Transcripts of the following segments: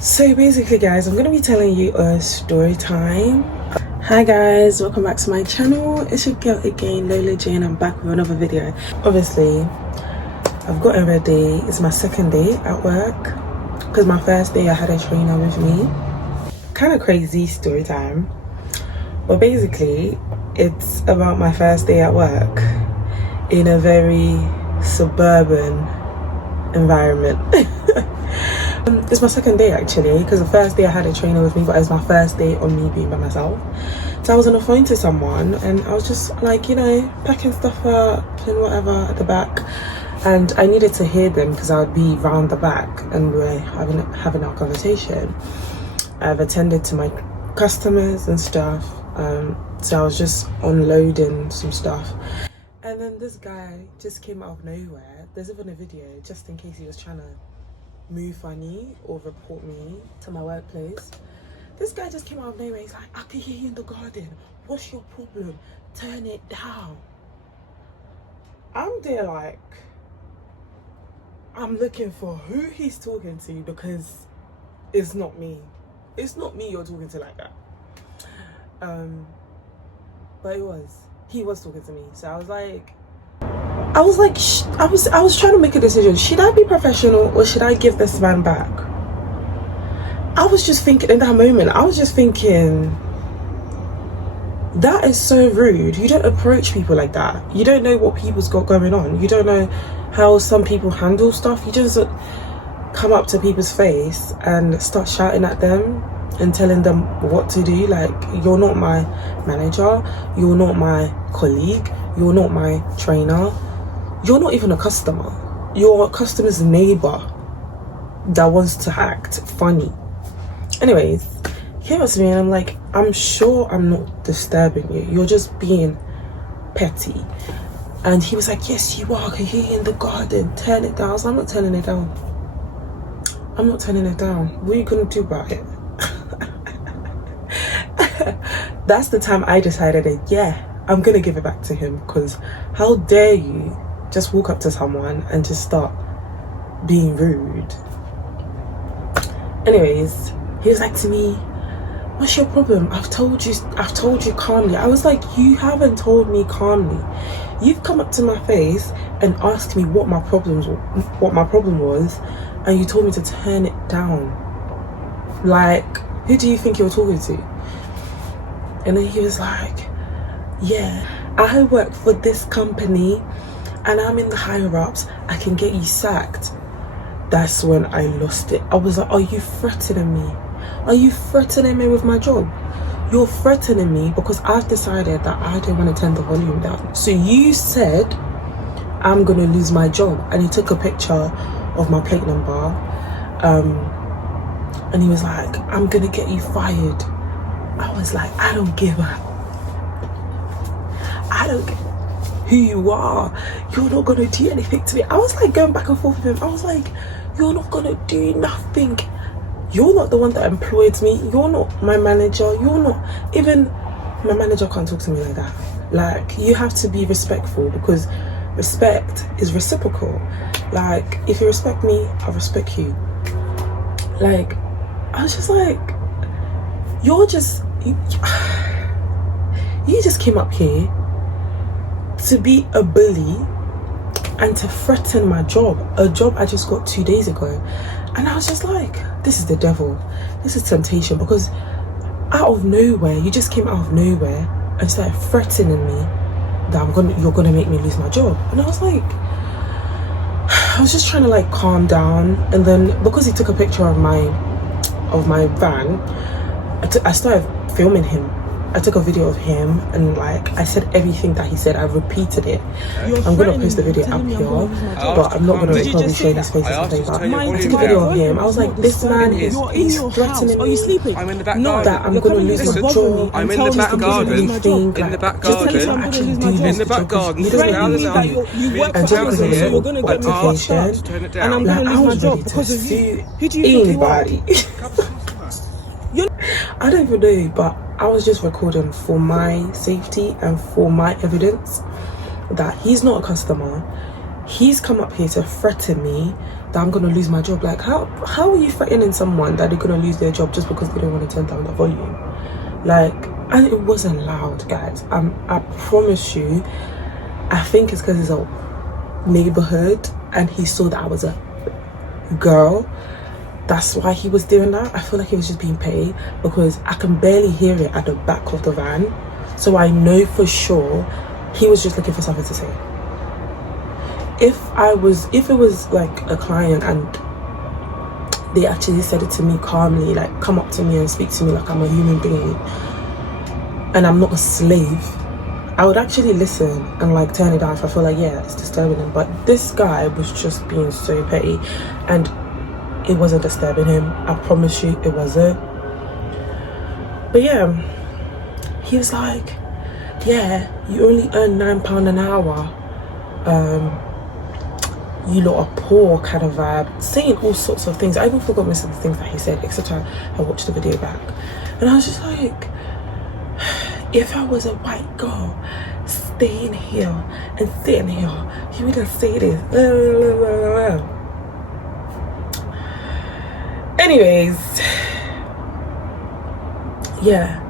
So basically guys, I'm gonna be telling you a story time. Hi guys, welcome back to my channel. It's your girl again, Lola J, and I'm back with another video. Obviously I've gotten ready. It's my second day at work because my first day I had a trainer with me. Kind of crazy story time, but basically it's about my first day at work in a very suburban environment. It's my second day actually, because the first day I had a trainer with me, but it was my first day on me being by myself. So I was on the phone to someone and I was just like, you know, packing stuff up and whatever at the back, and I needed to hear them because I would be round the back and we were having our conversation. I've attended to my customers and stuff, so I was just unloading some stuff, and then this guy just came out of nowhere. There's even a video just in case he was trying to move funny or report me to my workplace. This guy just came out of nowhere. He's like, I can hear you in the garden. What's your problem? Turn it down. I'm there like, I'm looking for who he's talking to because it's not me. It's not me you're talking to like that. But he was talking to me. So I was like, I was trying to make a decision. Should I be professional or should I give this man back? I was just thinking in that moment, that is so rude. You don't approach people like that. You don't know what people's got going on. You don't know how some people handle stuff. You just come up to people's face and start shouting at them and telling them what to do. Like, you're not my manager, you're not my colleague, you're not my trainer, you're not even a customer. You're a customer's neighbor that wants to act funny. Anyways, he came up to me and I'm like, I'm sure I'm not disturbing you. You're just being petty. And he was like, yes, you are. I can hear you in the garden. Turn it down. I was like, I'm not turning it down. I'm not turning it down. What are you going to do about it? That's the time I decided that, yeah, I'm going to give it back to him, because how dare you just walk up to someone and just start being rude. Anyways, he was like to me, what's your problem? I've told you calmly. I was like, you haven't told me calmly. You've come up to my face and asked me what my problem was, and you told me to turn it down. Like, who do you think you're talking to? And then he was like, yeah, I work for this company and I'm in the higher ups. I can get you sacked. That's when I lost it. I was like, are you threatening me? Are you threatening me with my job? You're threatening me because I've decided that I don't want to turn the volume down. So you said I'm gonna lose my job, and he took a picture of my plate number, and he was like, I'm gonna get you fired. I was like, I don't care who you are. You're not gonna do anything to me. I was like going back and forth with him. I was like, you're not gonna do nothing. You're not the one that employed me. You're not my manager. You're not even my manager. Can't talk to me like that. Like, you have to be respectful, because respect is reciprocal. Like, if you respect me, I respect you. Like, I was just like, you just came up here to be a bully and to threaten my job, a job I just got 2 days ago. And I was just like, this is the devil, this is temptation, because out of nowhere, you just came out of nowhere and started threatening me that you're gonna make me lose my job. And I was like, I was just trying to like calm down. And then because he took a picture of my van, I started filming him. I took a video of him and like I said everything that he said. I repeated it. I'm gonna post the video up here, but I'm not gonna probably show his face or something. But I took a video of him. I was like, this man is threatening me. Are you sleeping? I'm in the back garden. That I'm gonna lose my job. I'm in the back garden. In the back garden. In the back garden. You work for me, so you're gonna get me fucked up, and I'm gonna lose my job because of you. Who do you think you are? I don't even know, but I was just recording for my safety and for my evidence that he's not a customer. He's come up here to threaten me that I'm gonna lose my job. Like, how are you threatening someone that they're gonna lose their job just because they don't want to turn down the volume? Like, and it wasn't loud, guys. I promise you, I think it's because it's a neighborhood and he saw that I was a girl. That's why he was doing that. I feel like he was just being paid, because I can barely hear it at the back of the van. So I know for sure he was just looking for something to say. If it was like a client and they actually said it to me calmly, like come up to me and speak to me like I'm a human being and I'm not a slave, I would actually listen and like turn it down if I feel like, yeah, it's disturbing him. But this guy was just being so petty, and it wasn't disturbing him. I promise you it wasn't. But yeah, he was like, yeah, you only earn £9 an hour. You lot are poor, kind of vibe, saying all sorts of things. I even forgot most of the things that he said, etc. I watched the video back and I was just like, if I was a white girl staying here and sitting here, he wouldn't say this. Anyways, yeah.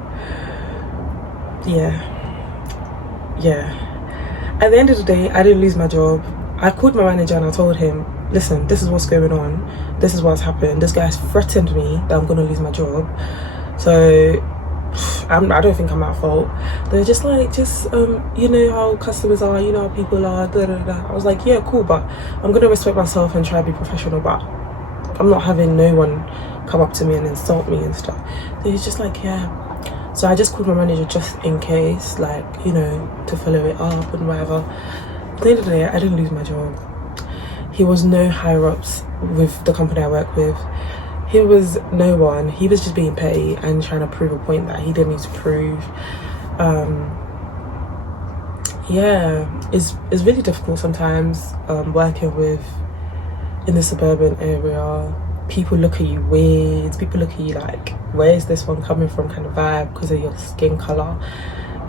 At the end of the day, I didn't lose my job. I called my manager and I told him, listen, this is what's going on. This is what's happened. This guy's threatened me that I'm going to lose my job. So I don't think I'm at fault. They're just like, you know how customers are, you know how people are, da, da, da. I was like, yeah, cool, but I'm going to respect myself and try to be professional, but I'm not having no one come up to me and insult me and stuff. So he's just like, yeah. So I just called my manager just in case, like, you know, to follow it up and whatever. At the end of the day, I didn't lose my job. He was no higher ups with the company I work with. He was no one. He was just being petty and trying to prove a point that he didn't need to prove. Yeah, it's really difficult sometimes working with in the suburban area. People look at you weird. People look at you like, where is this one coming from kind of vibe because of your skin color.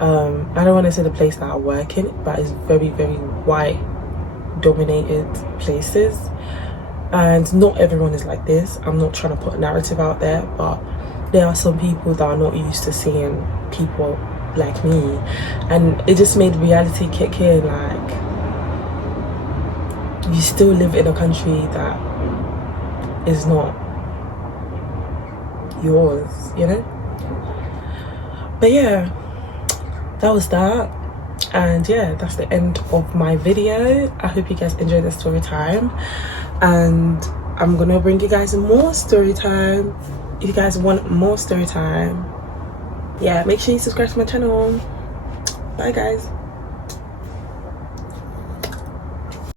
I don't want to say the place that I work in, but it's very, very white dominated places, and not everyone is like this. I'm not trying to put a narrative out there, but there are some people that are not used to seeing people like me, and it just made reality kick in. Like, you still live in a country that is not yours, you know. But yeah, that was that. And yeah, that's the end of my video. I hope you guys enjoyed the story time, and I'm gonna bring you guys more story time. If you guys want more story time, yeah, make sure you subscribe to my channel. Bye guys.